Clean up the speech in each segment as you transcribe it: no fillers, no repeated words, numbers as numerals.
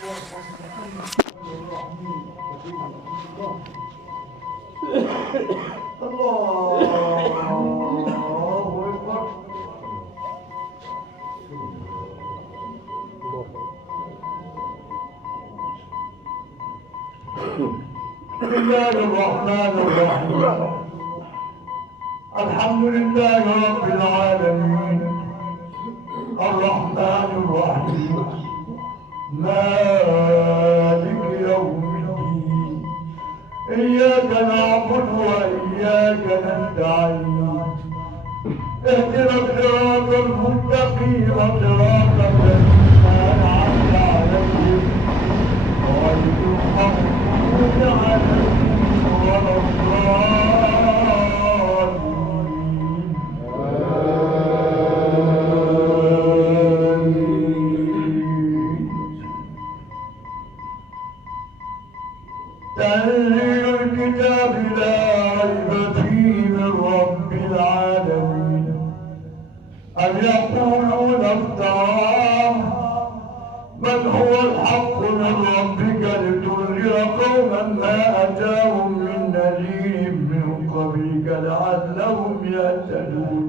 بسم الله الرحمن الرحيم. الحمد لله رب العالمين الرحمن الرحيم مالك يوم الدين إياك نعبد وإياك نستعين اهدنا الصراط المستقيم صراط الذين أنعمت عليهم غير المغضوب عليهم ولا تنزيل الكتاب لا ريب فيه من رب العالمين أم يقولون افتراه بل هو الحق من ربك لتنذر قوما ما أتاهم من نذير من قبلك لعلهم يهتدون.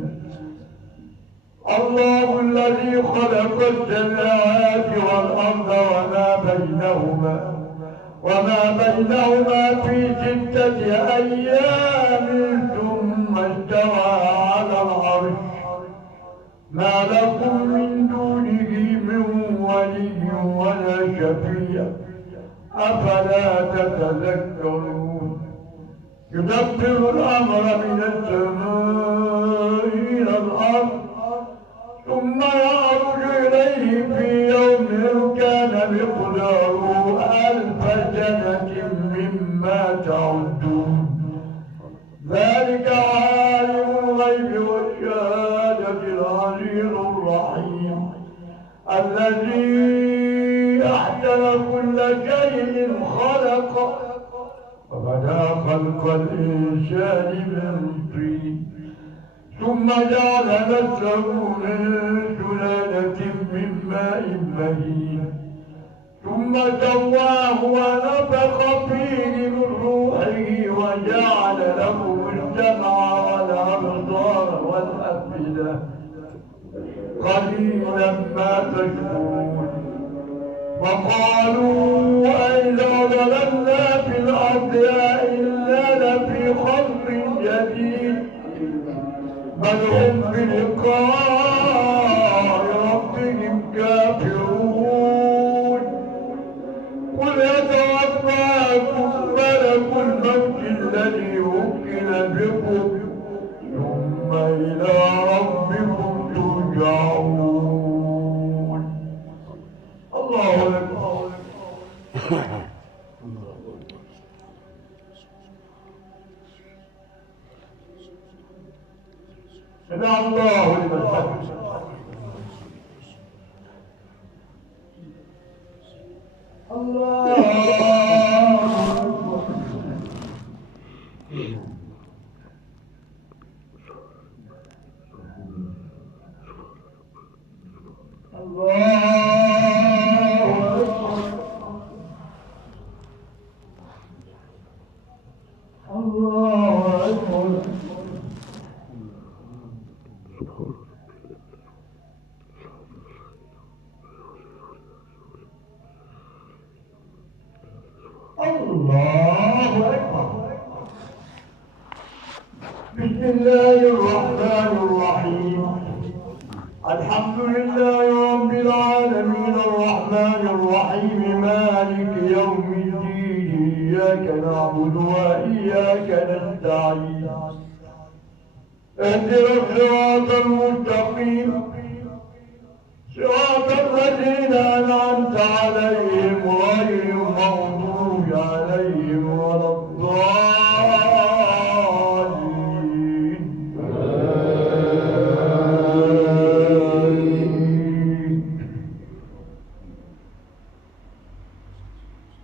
الله الذي خلق السماوات والأرض وما بينهما في 6 أيام ثم استوى على العرش ما لكم من دونه من ولي ولا شفيع أفلا تتذكرون. يدبر الأمر من السماء إلى الأرض ثم يعرج إليه في يوم كان مقداره 1000 سنة مما تعدون. ذلك عالم الغيب والشهادة العزيز الرحيم الذي أحسن كل شيء خلق وبدأ خلق الإنسان من طين ثم جعل نسله من سلالة من ماء مهين ثم سواه ونفخ فيه من روحه وجعل لكم السمع والأبصار والأفئدة قليلا ما تشكرون. وقالوا أئذا ضللنا في الأرض أئنا لفي خلق جديد بل هم بلقاء ربهم كافرون. قل يتوفاكم ملك الموت الذي وكل بكم ثم إلى ربكم ترجعون. الله أكبر. سمع الله لمن حمده. الله بسم الله الرحمن الرحيم. الحمد لله رب العالمين الرحمن الرحيم مالك يوم الدين إياك نعبد وإياك نستعين اهدنا الصراط المستقيم صراط الذين أنعمت عليهم غير المغضوب عليهم ولا الضالين.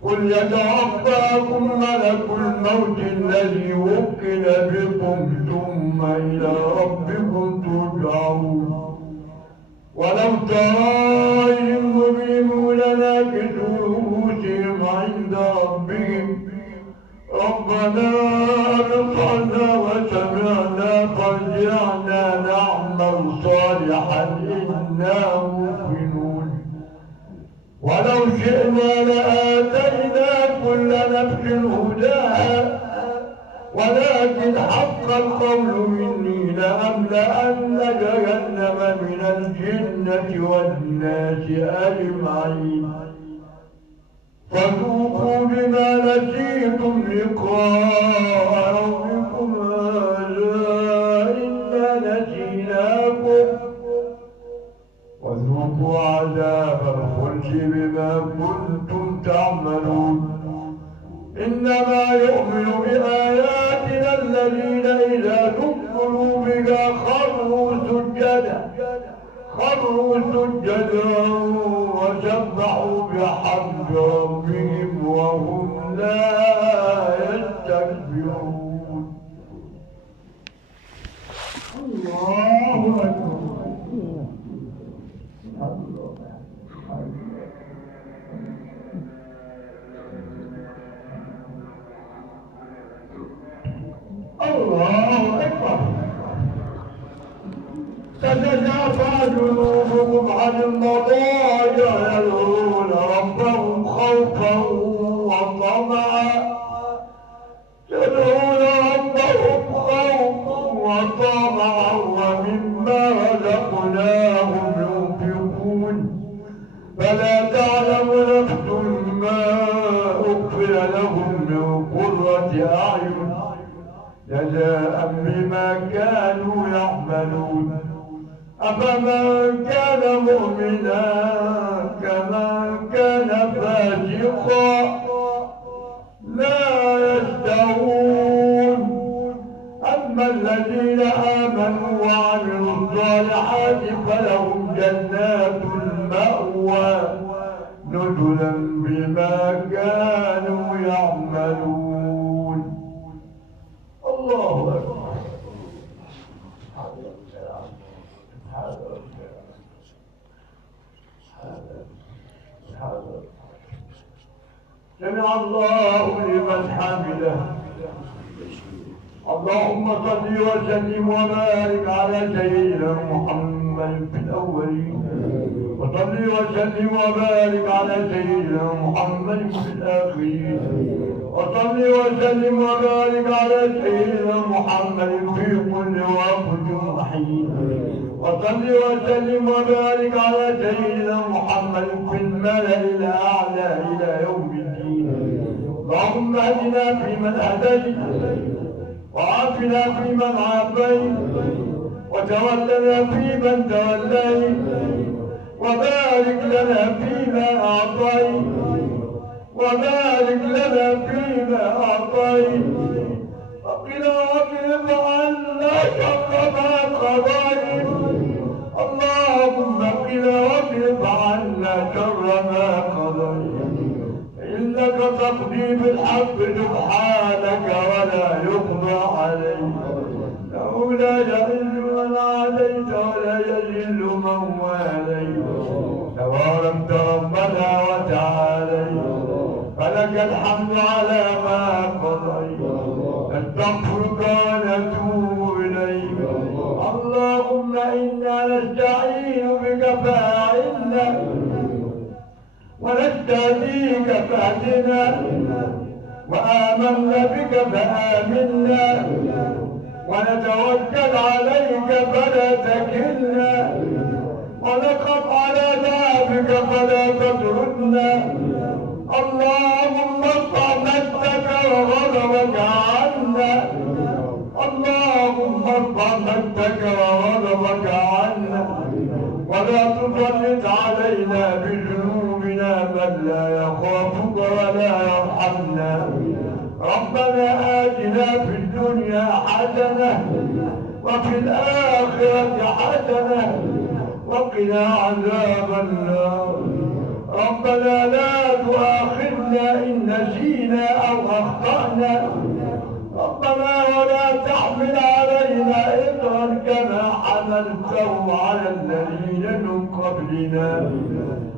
قل يتوفاكم ملك الموت الذي وكل بكم ثم إلى ربكم ترجعون. ولو ترى إذ المجرمون ناكسوا عند ربهم ربنا أبصرنا وسمعنا فارجعنا نعمل صالحا إنا موقنون ولو شئنا لآتينا كل نفس هداها ولكن حق القول مني لأملأن جهنم من الجنة والناس أجمعين فذوقوا بما نسيتم لقاء يومكم هذا إنا نسيناكم وذوقوا عذاب الخلد بما كنتم تعملون إنما يؤمن بآياتنا الذين إذا ذكروا بها خروا سجدا وسبحوا بحمد ربهم وهم لا يستكبرون. الله أكبر. الله أكبر. تتجافى جنوبهم عن المضاجع يدعون ربهم خوفا وطمعا ومما رزقناهم ينفقون فلا تعلم نفس ما أخفي لهم من قرة أعين جزاء بما كانوا يعملون أفمن كان مؤمنا كمن كان فاسقا لا يستوون أما الذين آمنوا وعملوا الصالحات فلهم جنات المأوى نزلا بما كانوا يعملون. الله أكبر. سمع الله لمن حمده. اللهم صل وسلم وبارك على سيدنا محمد في الأولين وصل وسلم وبارك على سيدنا محمد في الآخرين وصل وسلم وبارك على سيدنا محمد في كل وقت وحين وصل وسلم وبارك على سيدنا محمد في الملأ الأعلى إلى يوم الدين. اللهم اهدنا فيمن هديت وعافنا فيمن عافيت وتولنا فيمن توليت وبارك لنا فيما أعطيت وقنا واصرف عنا شر ما قضيت. اللهم قنا واصرف عنا شر ما قضيت إنك تقضي بالحق سبحانك ولا يقضى عليك له لا يعز من عاديت ولا يذل من واليت تباركت ربنا وتعاليت فلك الحمد على ما قضيت نستغفرك ونتوب إليك. اللهم إنا نستعين بك فأعنا ونستهديك فاهدنا وآمنا بك فآمنا ونتوكل عليك فلا تكلنا ونخف على بابك فلا تطردنا. اللهم ارفع مجدك وغضبك عنا. اللهم ارفع مجدك وغضبك عنا ولا تسلط علينا بذنوبنا من لا يخافك ولا يرحمنا. ربنا آتنا في الدنيا حسنة وفي الآخرة حسنة وقنا عذاب النار. ربنا لا تؤاخذنا إن نسينا أو أخطأنا. ربنا ولا تحمل علينا إصرا كما حملته على الذين من قبلنا.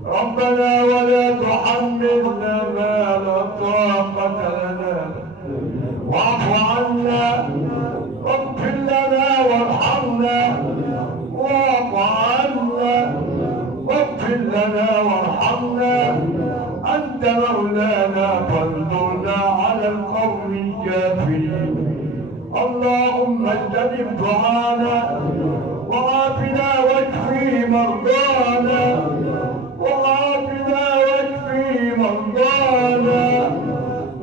ربنا ولا تحملنا ما لا دعانا وعافنا واشفي مرضانا وعافنا واشفي مرضانا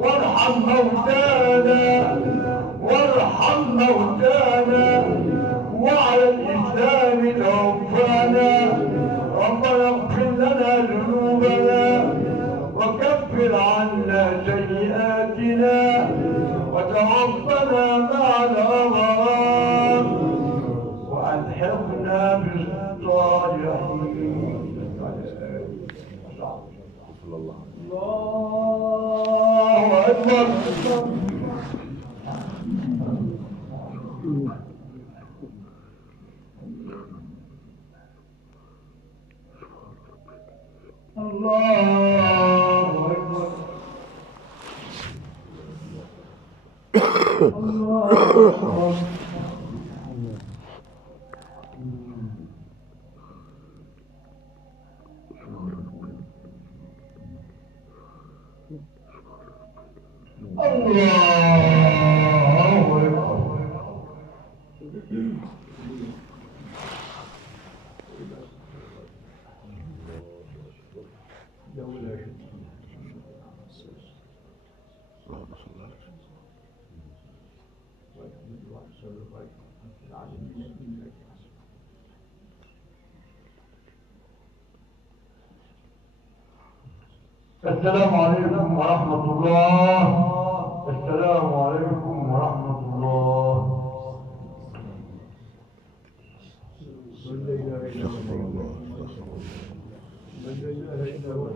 وارحم موتانا وارحم موتانا وعلى الإسلام توفانا ربنا اغفر لنا ذنوبنا وكفر عنا سيئاتنا وتوفنا مع الأبرار وألحقنا بالصالحين. الله أكبر. الله أكبر. الله أكبر. السلام عليكم ورحمة الله. السلام عليكم ورحمة الله. لا إله إلا الله.